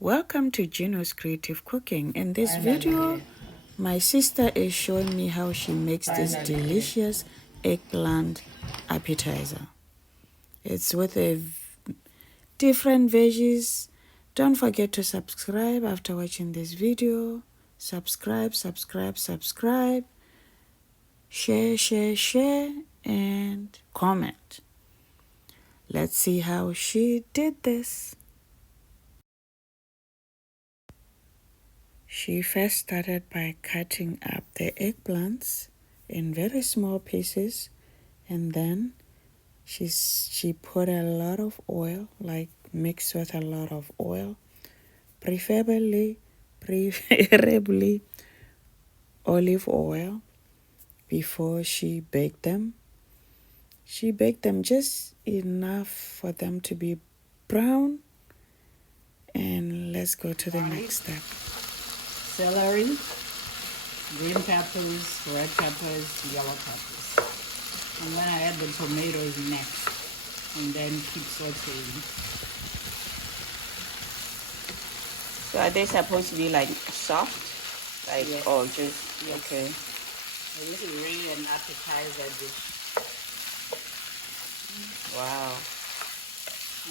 Welcome to Gino's Creative Cooking. In this video, my sister is showing me how she makes this delicious eggplant appetizer. It's with different veggies. Don't forget to subscribe after watching this video. Subscribe, share, and comment. Let's see how she did this. She first started by cutting up the eggplants in very small pieces, and then she put a lot of oil, like mixed with a lot of oil, preferably olive oil, before she baked them. She baked them just enough for them to be brown, and let's go to the next step. Celery, green peppers, red peppers, yellow peppers. And then I add the tomatoes next, and then keep sautéing. So are they supposed to be like soft? Like, yes. or just, yes. Okay. So this is really an appetizer dish. Wow.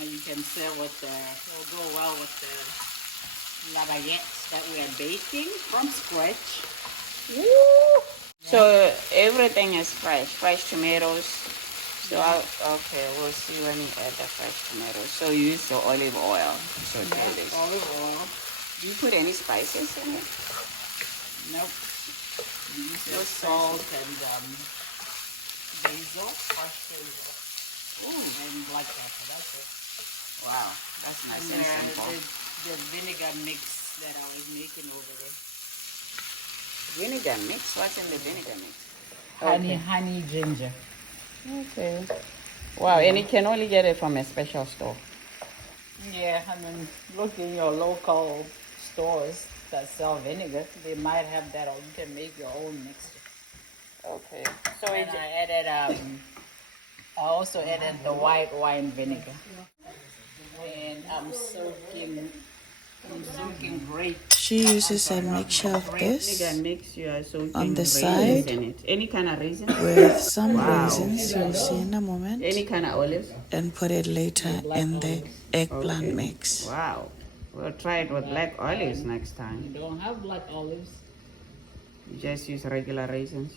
And you can serve with it'll go well with the baguettes that we are baking from scratch. Woo! Yeah. So everything is fresh tomatoes. So okay, we'll see when you add the fresh tomatoes. So you use the olive oil. So olive oil. Do you put any spices in it? Nope. You use no salt and basil, fresh basil. Ooh, and black pepper. That's it. Wow, that's nice and simple. The vinegar mix that I was making over there. Vinegar mix? What's in the vinegar mix? Honey ginger. Okay. Wow, and you can only get it from a special store. Yeah, I mean, look in your local stores that sell vinegar. They might have that, or you can make your own mixture. Okay. So and I also added the white wine vinegar. And I'm soaking grapes. She uses a mixture of this on the side in it. Any kind of raisin? with some raisins, you'll see in a moment, Any kind of olives? and put it later in the eggplant mix. Wow. We'll try it with black olives next time. You don't have black olives. You just use regular raisins.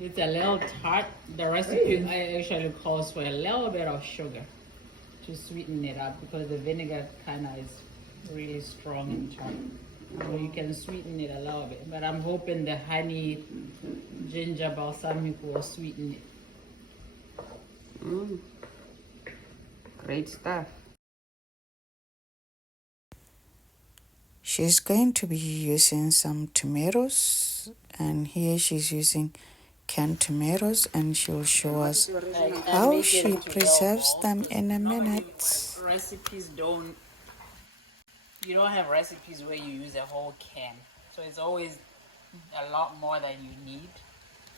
It's a little tart. The recipe actually calls for a little bit of sugar to sweeten it up because the vinegar kind of is really strong and tart. So you can sweeten it a little bit. But I'm hoping the honey ginger balsamic will sweeten it. Great stuff. She's going to be using some tomatoes, and here she's using canned tomatoes, and she'll show us how she preserves them in a minute. You don't have recipes where you use a whole can. So it's always a lot more than you need.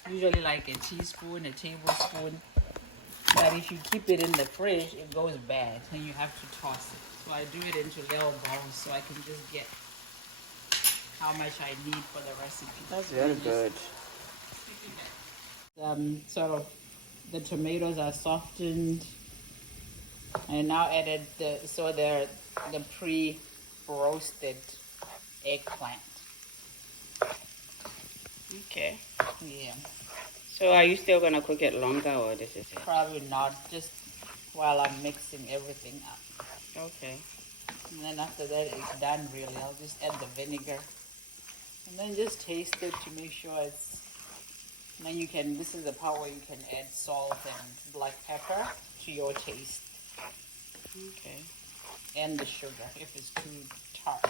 Usually like a teaspoon, a tablespoon. But if you keep it in the fridge, it goes bad and you have to toss it. So I do it into little bowls so I can just get how much I need for the recipe. That's very good. Sort of the tomatoes are softened. I now added the pre-roasted eggplant. Okay. Yeah. So are you still gonna cook it longer, or this is it? Probably not, just while I'm mixing everything up. Okay. And then after that it's done really, I'll just add the vinegar. And then just taste it to make sure it's, and then this is the part where you can add salt and black pepper to your taste. Okay. And the sugar if it's too tart.